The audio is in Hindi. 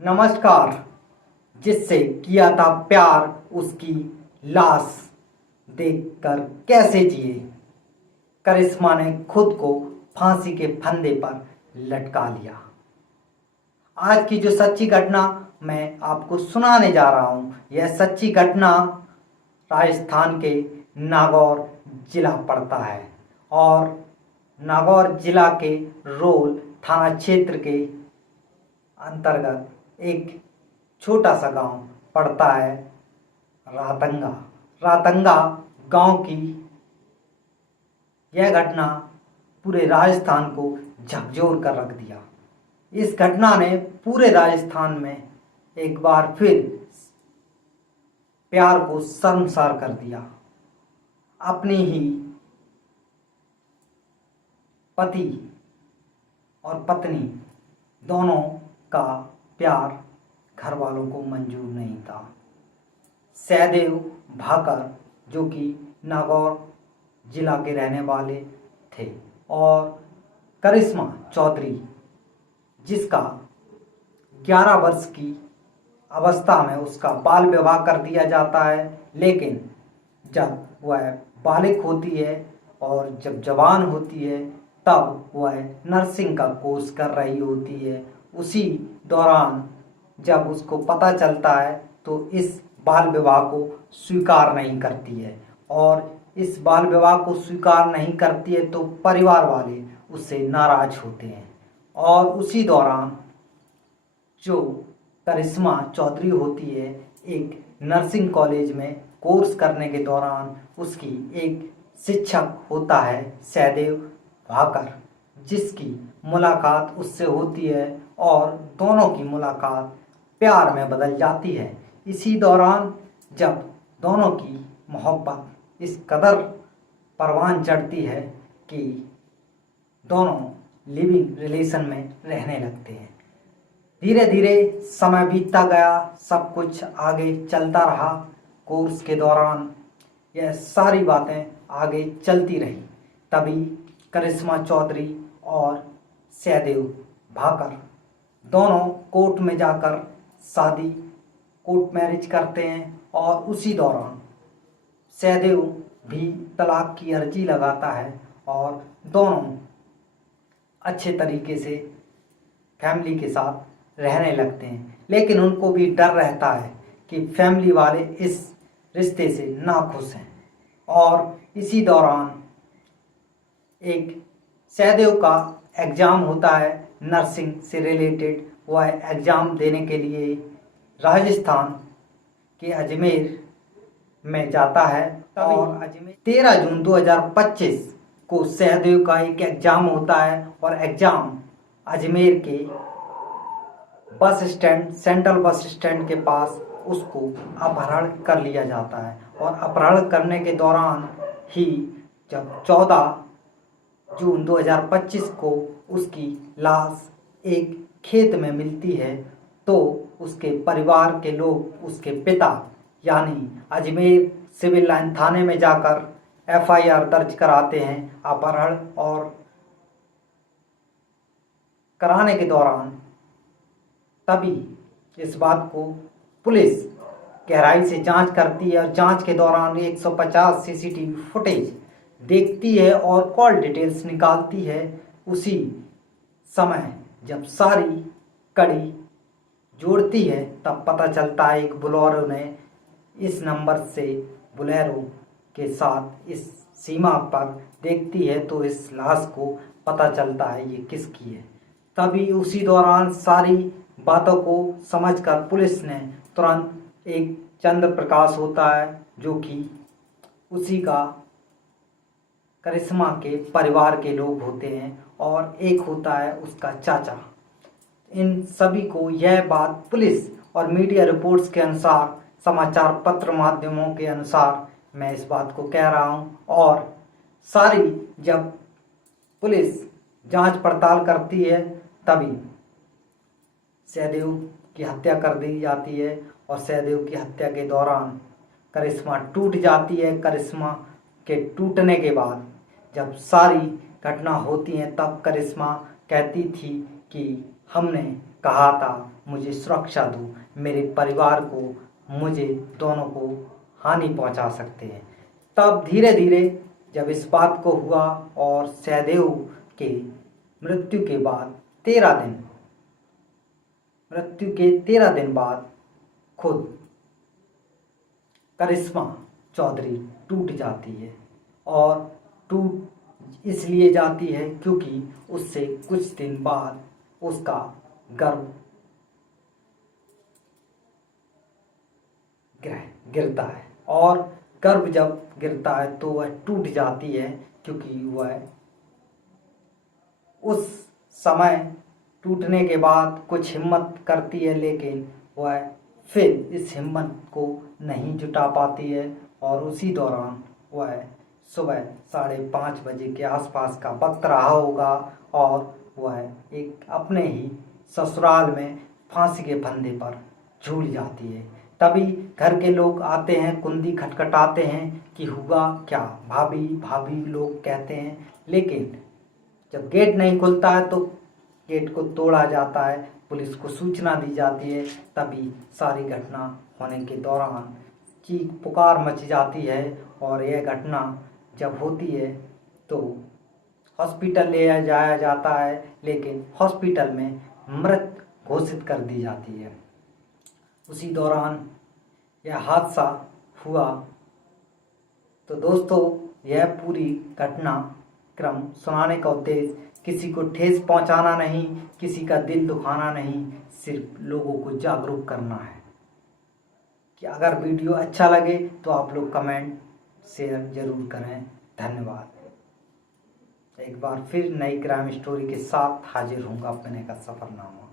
नमस्कार। जिससे किया था प्यार उसकी लाश देखकर कैसे जिए। करिश्मा ने खुद को फांसी के फंदे पर लटका लिया। आज की जो सच्ची घटना मैं आपको सुनाने जा रहा हूँ, यह सच्ची घटना राजस्थान के नागौर जिला पड़ता है और नागौर जिला के रोल थाना क्षेत्र के अंतर्गत एक छोटा सा गांव पड़ता है रातंगा। रातंगा गांव की यह घटना पूरे राजस्थान को झकझोर कर रख दिया। इस घटना ने पूरे राजस्थान में एक बार फिर प्यार को शर्मसार कर दिया। अपनी ही पति और पत्नी दोनों का प्यार घर वालों को मंजूर नहीं था। सहदेव भाकर जो कि नागौर जिला के रहने वाले थे और करिश्मा चौधरी जिसका 11 वर्ष की अवस्था में उसका बाल विवाह कर दिया जाता है, लेकिन जब वह बालिग होती है और जब जवान होती है तब वह नर्सिंग का कोर्स कर रही होती है। उसी दौरान जब उसको पता चलता है तो इस बाल विवाह को स्वीकार नहीं करती है और इस बाल विवाह को स्वीकार नहीं करती है तो परिवार वाले उससे नाराज होते हैं। और उसी दौरान जो करिश्मा चौधरी होती है, एक नर्सिंग कॉलेज में कोर्स करने के दौरान उसकी एक शिक्षक होता है सहदेव भाकर, जिसकी मुलाकात उससे होती है और दोनों की मुलाकात प्यार में बदल जाती है। इसी दौरान जब दोनों की मोहब्बत इस कदर परवान चढ़ती है कि दोनों लिविंग रिलेशन में रहने लगते हैं। धीरे धीरे समय बीतता गया, सब कुछ आगे चलता रहा। कोर्स के दौरान यह सारी बातें आगे चलती रही। तभी करिश्मा चौधरी और सहदेव भाकर दोनों कोर्ट में जाकर शादी कोर्ट मैरिज करते हैं और उसी दौरान सहदेव भी तलाक की अर्जी लगाता है और दोनों अच्छे तरीके से फैमिली के साथ रहने लगते हैं। लेकिन उनको भी डर रहता है कि फैमिली वाले इस रिश्ते से नाखुश हैं। और इसी दौरान एक सहदेव का एग्ज़ाम होता है नर्सिंग से रिलेटेड। वह एग्ज़ाम देने के लिए राजस्थान के अजमेर में जाता है और अजमेर 13 जून 2025 को सहदेव का एक एग्ज़ाम होता है और एग्ज़ाम अजमेर के bus stand central bus stand के पास उसको अपहरण कर लिया जाता है। और अपहरण करने के दौरान ही जब 14 जून 2025 को उसकी लाश एक खेत में मिलती है तो उसके परिवार के लोग उसके पिता यानी अजमेर सिविल लाइन थाने में जाकर FIR दर्ज कराते हैं। अपहरण और कराने के दौरान तभी इस बात को पुलिस गहराई से जांच करती है और जांच के दौरान 150 CCTV फुटेज देखती है और कॉल डिटेल्स निकालती है। उसी समय जब सारी कड़ी जोड़ती है तब पता चलता है एक बोलेरो ने इस नंबर से बोलेरो के साथ इस सीमा पर देखती है तो इस लाश को पता चलता है ये किसकी है। तभी उसी दौरान सारी बातों को समझकर पुलिस ने तुरंत एक चंद्र प्रकाश होता है जो कि उसी का करिश्मा के परिवार के लोग होते हैं और एक होता है उसका चाचा। इन सभी को यह बात पुलिस और मीडिया रिपोर्ट्स के अनुसार, समाचार पत्र माध्यमों के अनुसार मैं इस बात को कह रहा हूँ। और सारी जब पुलिस जांच पड़ताल करती है तभी सहदेव की हत्या कर दी जाती है और सहदेव की हत्या के दौरान करिश्मा टूट जाती है। करिश्मा के टूटने के बाद जब सारी घटना होती है तब करिश्मा कहती थी कि हमने कहा था मुझे सुरक्षा दो, मेरे परिवार को, मुझे दोनों को हानि पहुंचा सकते हैं। तब धीरे धीरे जब इस बात को हुआ और सहदेव के मृत्यु के बाद 13 दिन बाद खुद करिश्मा चौधरी टूट जाती है। और टूट इसलिए जाती है क्योंकि उससे कुछ दिन बाद उसका गर्भ गिरता है। और गर्भ जब गिरता है तो वह टूट जाती है क्योंकि वह उस समय टूटने के बाद कुछ हिम्मत करती है, लेकिन वह फिर इस हिम्मत को नहीं जुटा पाती है। और उसी दौरान वह सुबह 5:30 बजे के आसपास का वक्त रहा होगा और वह एक अपने ही ससुराल में फांसी के फंदे पर झूल जाती है। तभी घर के लोग आते हैं, कुंडी खटखटाते हैं कि हुआ क्या, भाभी भाभी लोग कहते हैं। लेकिन जब गेट नहीं खुलता है तो गेट को तोड़ा जाता है, पुलिस को सूचना दी जाती है। तभी सारी घटना होने के दौरान चीख पुकार मच जाती है। और यह घटना जब होती है तो हॉस्पिटल ले जाया जाता है, लेकिन हॉस्पिटल में मृत घोषित कर दी जाती है। उसी दौरान यह हादसा हुआ। तो दोस्तों, यह पूरी घटना क्रम सुनाने का उद्देश्य किसी को ठेस पहुंचाना नहीं, किसी का दिल दुखाना नहीं, सिर्फ लोगों को जागरूक करना है। कि अगर वीडियो अच्छा लगे तो आप लोग कमेंट शेयर जरूर करें। धन्यवाद। एक बार फिर नई क्राइम स्टोरी के साथ हाजिर होऊंगा अपने का सफरनामा।